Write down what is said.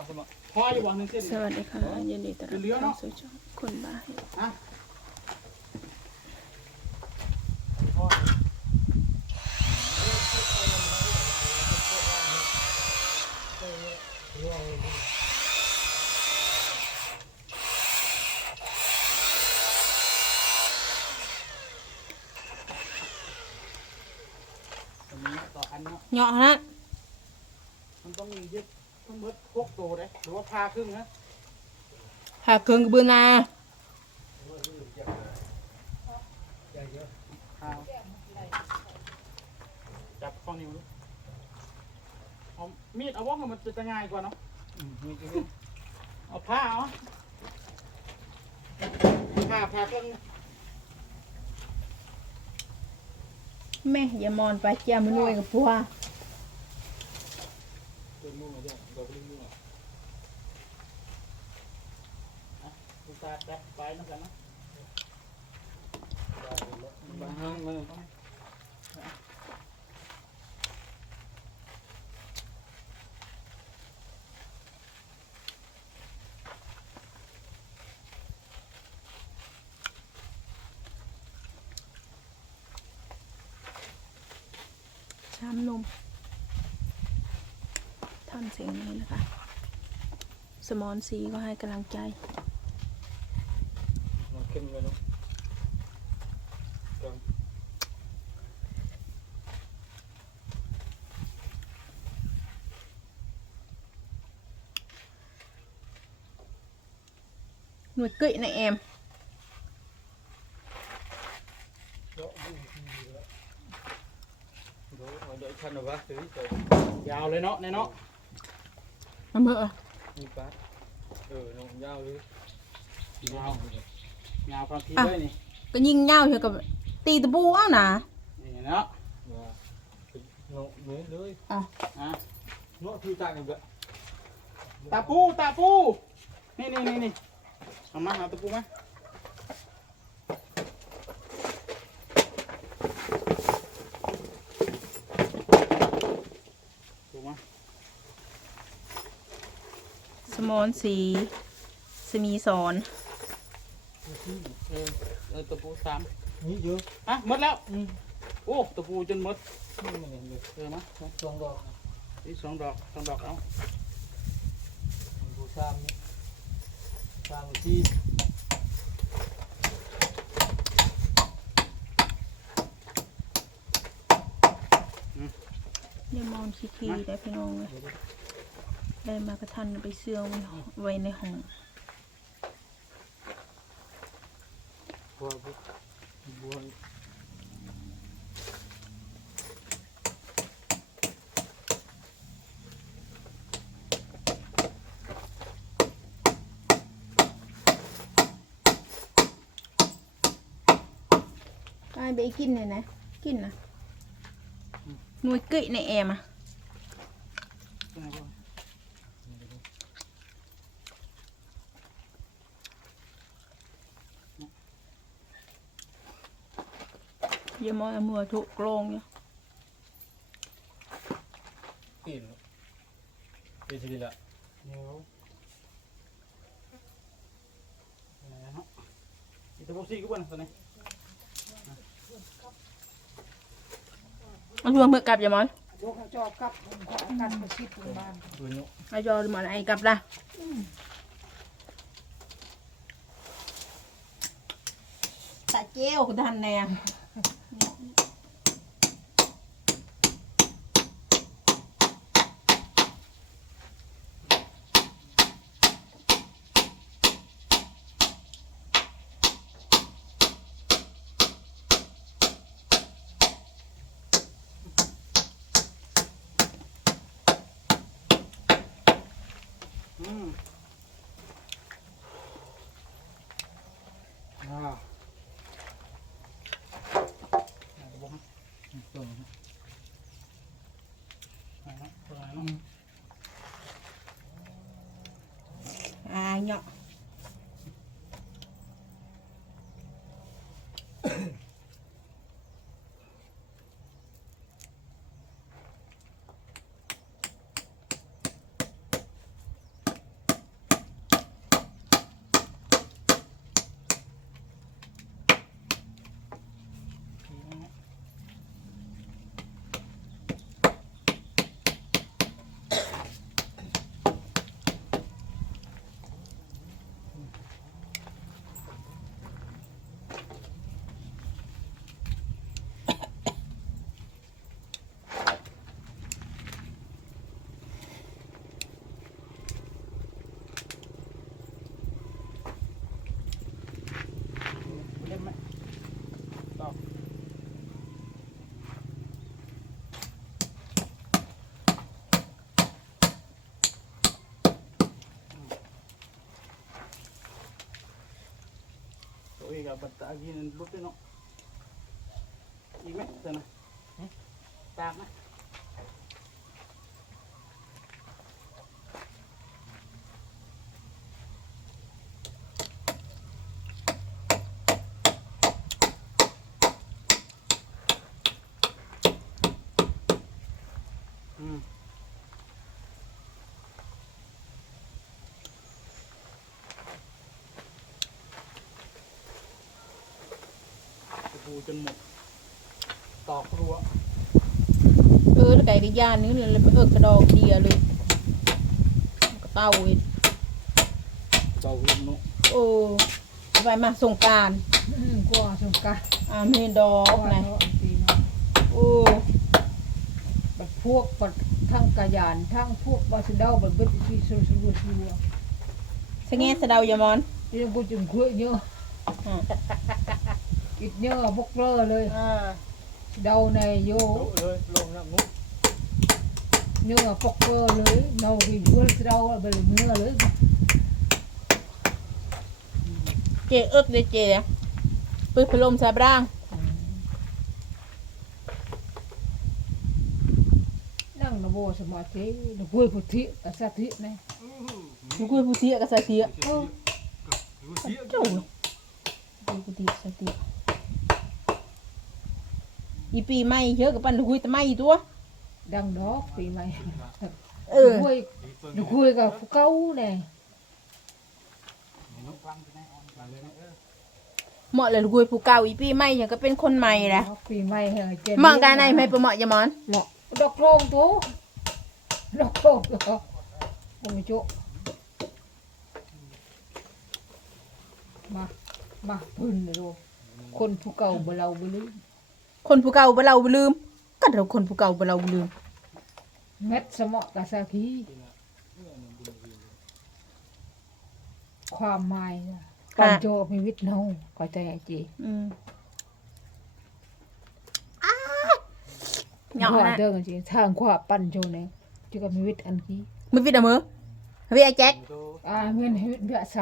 ก็สมะพออยู่บ่หนึ่งเส้นสวัสดีค่ะยินดีต้อนรับเลี้ยวเนเข้าอะสู่ช่องคนบ้าเห็ดฮะอันนี้ต่ออันเนาะเหยาะนะมันต้องมียึด ต้องเบิดพวกโตได้หรือว่าพาครึ่งนะหาเครื่องกระเบือนาพาจับข้อนิ้วดูเอามีดเอาว่องมันจะง่ายกว่าเนาะมีจริงเอาผ้าเอาผ้าผ้าเครื่องแม่อย่ามอนไปเจียมันด้วยกับพัว เป็นมุ่งอะไรเราก็เล่นมุ่งอะ ลูก ตาจับไปนะกันนะบางครั้งมันช้ำนมทำเสียงนี้นะคะ สมอนสีก็ให้กำลังใจ มันเข้มเลยเนาะหน่วยเกยในแอมเดี๋ยวเดี๋ยวชัน เอาวะถือใส่ยาวเลยเนาะในเนาะน้ำเบอมีปลาเออน้องยาวเลยยาวยาวความที่เลยนี่ก็ยิงเงาเท่ากับตีตะปูเอานะนี่เนาะว่าเนาะเนื้อเลยอะอะเนาะคือต่างกันแบบตาปูตาปู นี่นี่นี่นี่เอามาเอาตาปูมาปูมาสมอนสีสมีสอน เออเออตะปูสามนี่เยอะอะหมดแล้ว อืมโอ้ตะปูจนหมดนี่มันเห็นเลยเออมาสองดอกอีกสองดอกสองดอกเอาบูชามนี่สามที่เดี๋ยวมอนขี้ทีได้พี่น้องเลยได้มากระทันไปเสื่องไว้ในห้อง บัวบัวกายไปกินเลย นะกินนะหน่วยเกยในแอมอะเป็นไงบ้างอย่ามอนเอามือถูกกลงอยู่กินเป็นสิละเดี๋ยวอะไรเนาะอีตะปูสี่ก็บ้านตัวนี้เอาตัวมือกลับอย่ามอนยกจอบกับกันมาชิดถึงบ้าน ตัวเนาะเอาจอหมอนไอ้กลับละตะเจียวทันแนงอืม อ่าอ่าตะปูฮะ ตัว อ่าฮะตัวไหนเนาะ อ่าเนาะ อย่าบัดตากินรุดด้วยเนาะอีกไหมเดี๋ยวนะตากไหมอืมตะปู จนหมด ตอกรั้วเออแล้วไก่กระยานนึงเลยไปเอิกกระดอกเดียเลยกระเต้าเว้ยเบาลมเนาะโอ้ไปมาส่งกรารอืมกลัวสงกรารอ่าเมนดอกกลัวนะเนาะปีเนาะโอ้บัดพวกบัดทั้งกระยานทั้งพวกบาสเดาบัดเบิดที่สุดสุดสุดสุดสะแงสะเดายามอนยังกูจึงคุยเยอะ อ่า อิดเยอะบกเลอเลย อ่าเดาในโยลุเลยลงน้ำมุกเนื้อปกเลอเลยเนาวิวเดาไปเลยเนื้อเลยเจเอิกเลยเจปืนพลมสาบร่าง นั่งนะโบสมาธินะคุยพุทธิกับสัตธินะลูกคุยผู้เทียกับสาเทีย เออ เจ้าลูกผู้เทียสาเทีย อีปีใหม่เยอะกับปันลูกคุยแต่ไม่ตัว ดังดอกปีใหม่เออ คุยนะคุยกับเก้าเนี่ยเหมาะเลยลูกคุยผู้เก่าอีปีใหม่ยังก็เป็นคนใหม่แหละปีใหม่เหรอเจเหมาะกันไหนไม่ประเหมาะยามอนเหมาะดอกโครงตัวดอกโครงตัวโอ้ยโจมา มาพื้นเลยลูกคนผู้เก่าบ่เราบ่ลืม คนผู้เก่าบ่เราบ่ลืม ก็เราคนผู้เก่าบ่เราบ่ลืม เม็ดสมอกับสาคีความหมายน่ะปันโจมีวิทย์เนาเข้าใจไอ้จีอืมเหยาะว่านะเด้อกันจีทางขวาปันโจเนี่ยจะก็มีวิทย์อันกี้มือวิดอะมือวิดไอ้แจ็คโตอ่าเ